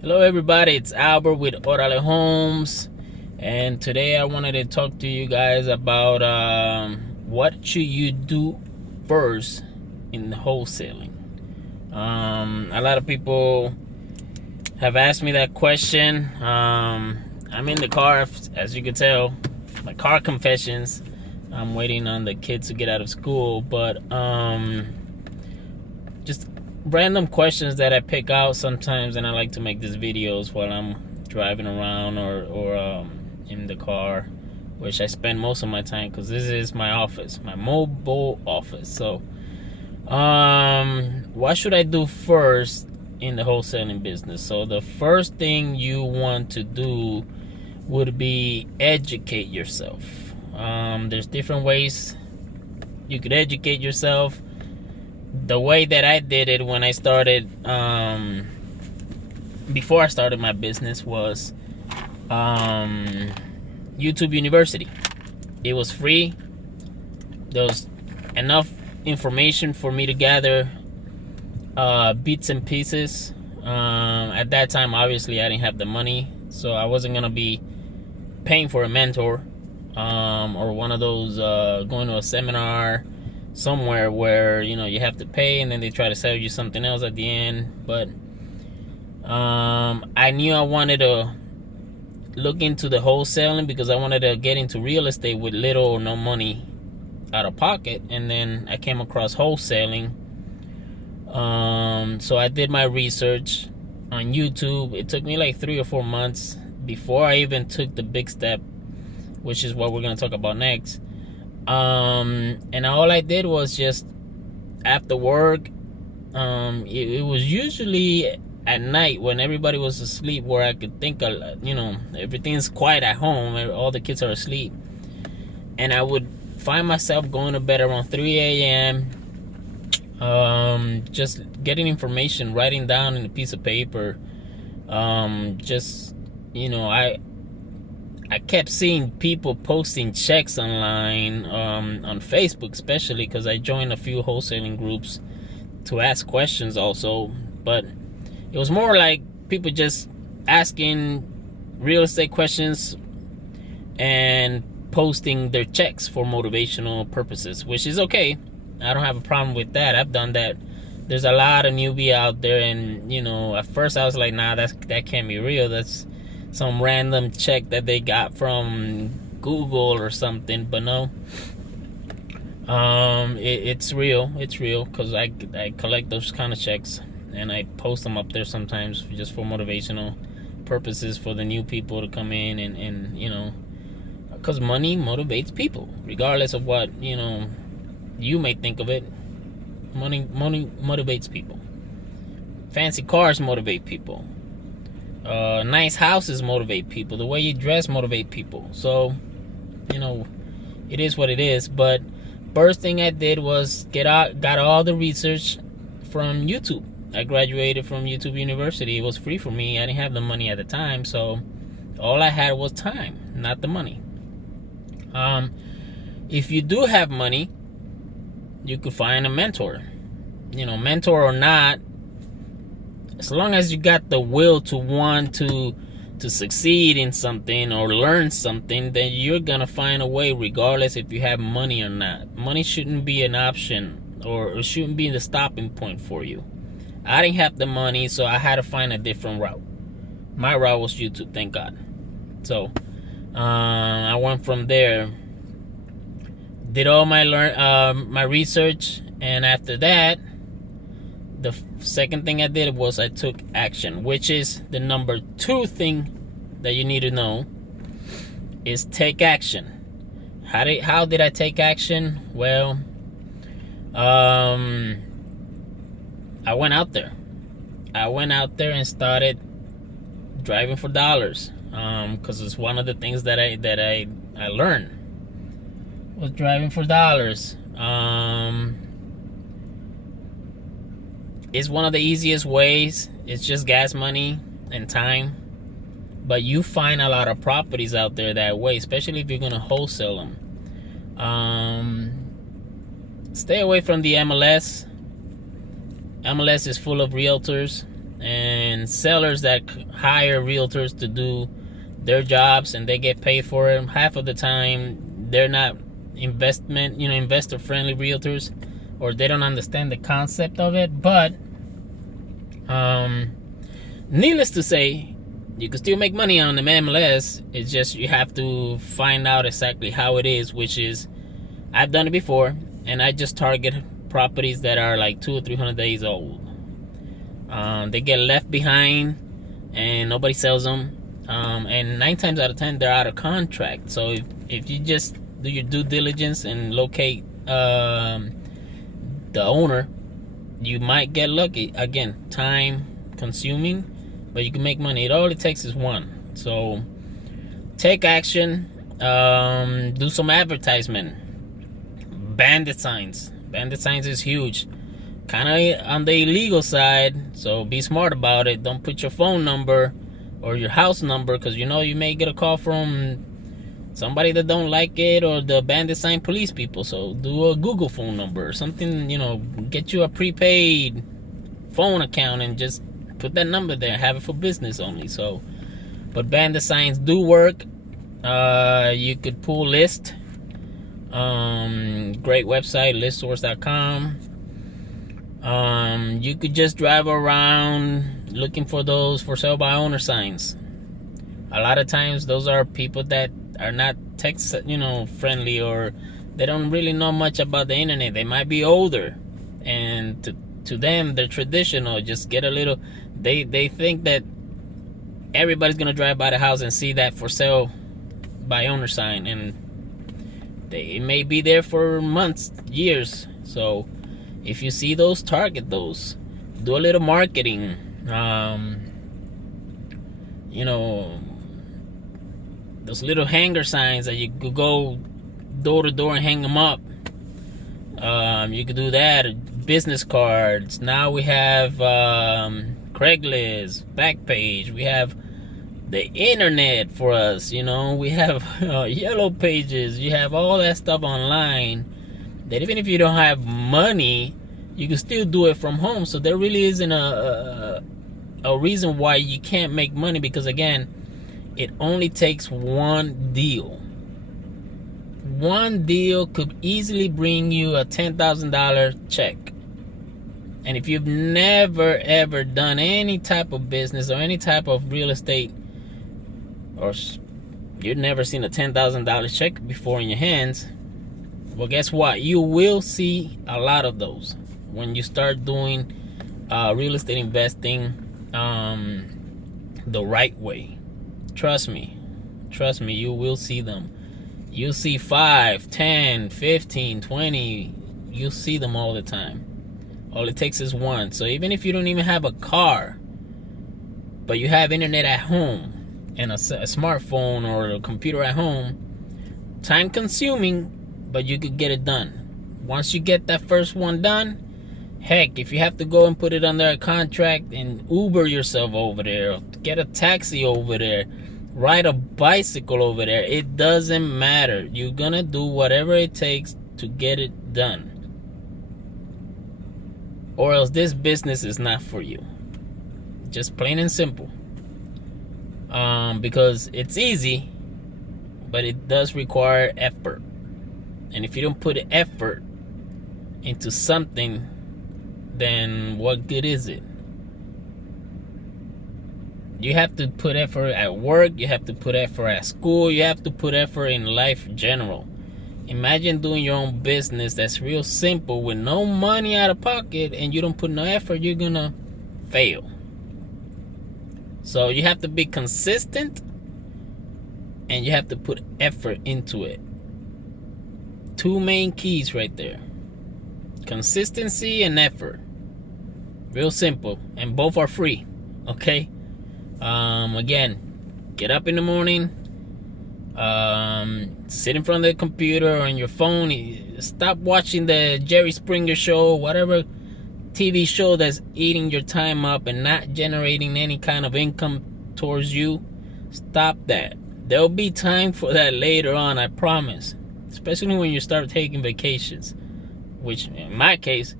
Hello everybody, it's Albert with ORALEHOMES, and today I wanted to talk to you guys about what should you do first in wholesaling. A lot of people have asked me that question. I'm in the car, as you can tell, my car confessions. I'm waiting on the kids to get out of school, but just random questions that I pick out sometimes, and I like to make these videos while I'm driving around or in the car, which I spend most of my time because this is my office, my mobile office. So what should I do first in the wholesaling business? So the first thing you want to do would be educate yourself. There's different ways you could educate yourself. The way that I did it when I started, before I started my business, was YouTube University. It was free. There was enough information for me to gather bits and pieces. At that time, obviously, I didn't have the money, so I wasn't gonna be paying for a mentor or one of those going to a seminar somewhere where you have to pay and then they try to sell you something else at the end. But I knew I wanted to look into the wholesaling because I wanted to get into real estate with little or no money out of pocket, and then I came across wholesaling. So I did my research on YouTube. It took me like 3 or 4 months before I even took the big step, which is what we're going to talk about next. And all I did was just after work, it was usually at night when everybody was asleep, where I could think, everything's quiet at home, all the kids are asleep, and I would find myself going to bed around 3 a.m. Just getting information, writing down in a piece of paper. I kept seeing people posting checks online, on Facebook especially, because I joined a few wholesaling groups to ask questions also. But it was more like people just asking real estate questions and posting their checks for motivational purposes, which is okay. I don't have a problem with that. I've done that. There's a lot of newbie out there, and at first I was like, nah, that can't be real. That's some random check that they got from Google or something. But no, it's real. It's real, because I collect those kind of checks and I post them up there sometimes just for motivational purposes for the new people to come in, and because money motivates people regardless of what you may think of it. Money motivates people. Fancy cars motivate people. Nice houses motivate people. The way you dress motivate people. So it is what it is. But first thing I did was got all the research from YouTube. I graduated from YouTube University. It was free for me. I didn't have the money at the time, so all I had was time, not the money. If you do have money, you could find a mentor. Mentor or not, as long as you got the will to want to succeed in something or learn something, then you're gonna find a way regardless if you have money or not. Money shouldn't be an option, or it shouldn't be the stopping point for you. I didn't have the money, so I had to find a different route. My route was YouTube, thank God. So I went from there, did all my my research, and after that, the second thing I did was I took action, which is the number 2 thing that you need to know, is take action. How did I take action? Well, I went out there. And started driving for dollars, because it's one of the things that I learned was driving for dollars. It's one of the easiest ways. It's just gas money and time. But you find a lot of properties out there that way, especially if you're going to wholesale them. Stay away from the MLS. MLS is full of realtors. and sellers that hire realtors to do their jobs and they get paid for it. Half of the time they're not investor friendly realtors, or they don't understand the concept of it. But needless to say, you can still make money on the MLS. It's just you have to find out exactly how it is, which is, I've done it before, and I just target properties that are like 200 or 300 days old. They get left behind and nobody sells them, and 9 times out of 10 they're out of contract. So if you just do your due diligence and locate the owner, you might get lucky. Again, time consuming, but you can make money. All it takes is one. So take action. Do some advertisement. Bandit signs is huge, kind of on the illegal side, so be smart about it. Don't put your phone number or your house number, because you may get a call from somebody that don't like it, or the bandit sign police people. So do a Google phone number or something, get you a prepaid phone account and just put that number there, have it for business only. So, but bandit signs do work. You could pull list. Great website, listsource.com. You could just drive around looking for those for sale by owner signs. A lot of times those are people that are not tech friendly, or they don't really know much about the internet. They might be older, and to them they're traditional. Just get a little, they think that everybody's gonna drive by the house and see that for sale by owner sign, and it may be there for months, years. So if you see those, target those. Do a little marketing. Those little hanger signs that you could go door to door and hang them up. You could do that. Business cards. Now we have Craigslist, Backpage. We have the internet for us. We have yellow pages. You have all that stuff online that even if you don't have money, you can still do it from home. So there really isn't a reason why you can't make money, because again, it only takes one deal. One deal could easily bring you a $10,000 check. And if you've never ever done any type of business or any type of real estate, or you've never seen a $10,000 check before in your hands, well, guess what? You will see a lot of those when you start doing real estate investing the right way. Trust me, you will see them. You'll see 5, 10, 15, 20. You'll see them all the time. All it takes is one. So even if you don't even have a car, but you have internet at home and a smartphone or a computer at home, time consuming, but you could get it done. Once you get that first one done, heck, if you have to go and put it under a contract and Uber yourself over there, or get a taxi over there, ride a bicycle over there, it doesn't matter. You're gonna do whatever it takes to get it done, or else this business is not for you. Just plain and simple. Because it's easy, but it does require effort. And if you don't put effort into something, then what good is it? You have to put effort at work, you have to put effort at school, you have to put effort in life in general. Imagine doing your own business that's real simple with no money out of pocket, and you don't put no effort, you're gonna fail. So you have to be consistent, and you have to put effort into it. 2 main keys right there: consistency and effort. Real simple, and both are free. Okay. Again, get up in the morning, sit in front of the computer or on your phone. Stop watching the Jerry Springer show, whatever TV show that's eating your time up and not generating any kind of income towards you. Stop that. There'll be time for that later on, I promise. Especially when you start taking vacations, which in my case,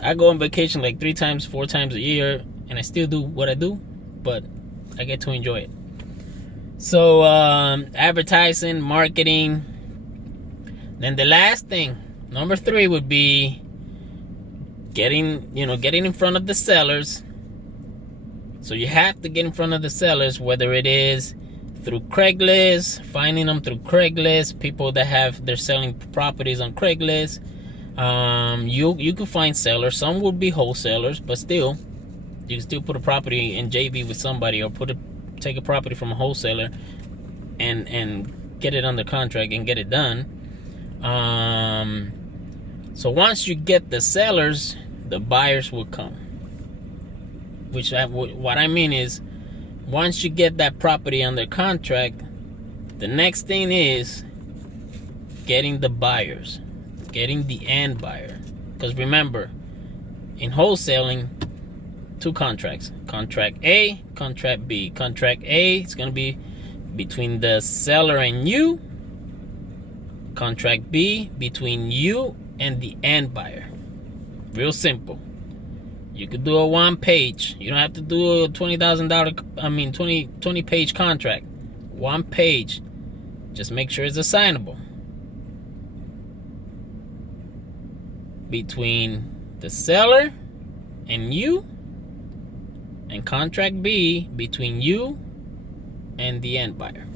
I go on vacation like 3 times, 4 times a year. and I still do what I do, but I get to enjoy it. So advertising, marketing. Then the last thing, number 3, would be getting in front of the sellers. So you have to get in front of the sellers, whether it is through Craigslist, finding them through Craigslist, people that they're selling properties on Craigslist. You can find sellers. Some would be wholesalers, but still, you can still put a property in JV with somebody, or take a property from a wholesaler and get it under contract and get it done. So once you get the sellers, the buyers will come. What I mean is, once you get that property under contract, the next thing is getting the buyers, getting the end buyer. Because remember, in wholesaling, 2 contracts. Contract A, contract B. Contract A is going to be between the seller and you. Contract B, between you and the end buyer. Real simple. You could do a 1-page. You don't have to do a $20,000, 20-page contract. 1 page. Just make sure it's assignable. Between the seller and you, and contract B between you and the end buyer.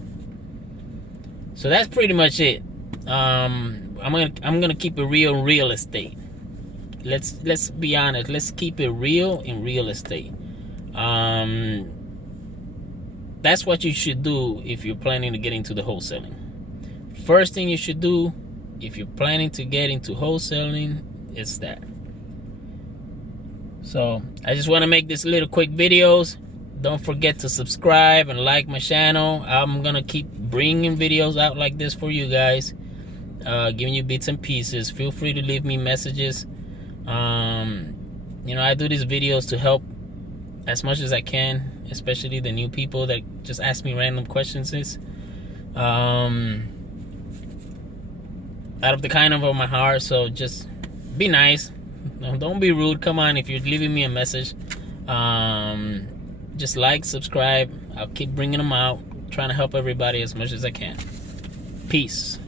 So that's pretty much it. I'm gonna keep it real estate. Let's be honest. Let's keep it real in real estate. That's what you should do if you're planning to get into the wholesaling. First thing you should do if you're planning to get into wholesaling is that. So I just want to make this little quick videos. Don't forget to subscribe and like my channel. I'm gonna keep bringing videos out like this for you guys, giving you bits and pieces. Feel free to leave me messages. I do these videos to help as much as I can, especially the new people that just ask me random questions. Out of the kind of my heart. So just be nice. Don't be rude. Come on, if you're leaving me a message, just like, subscribe. I'll keep bringing them out, trying to help everybody as much as I can. Peace.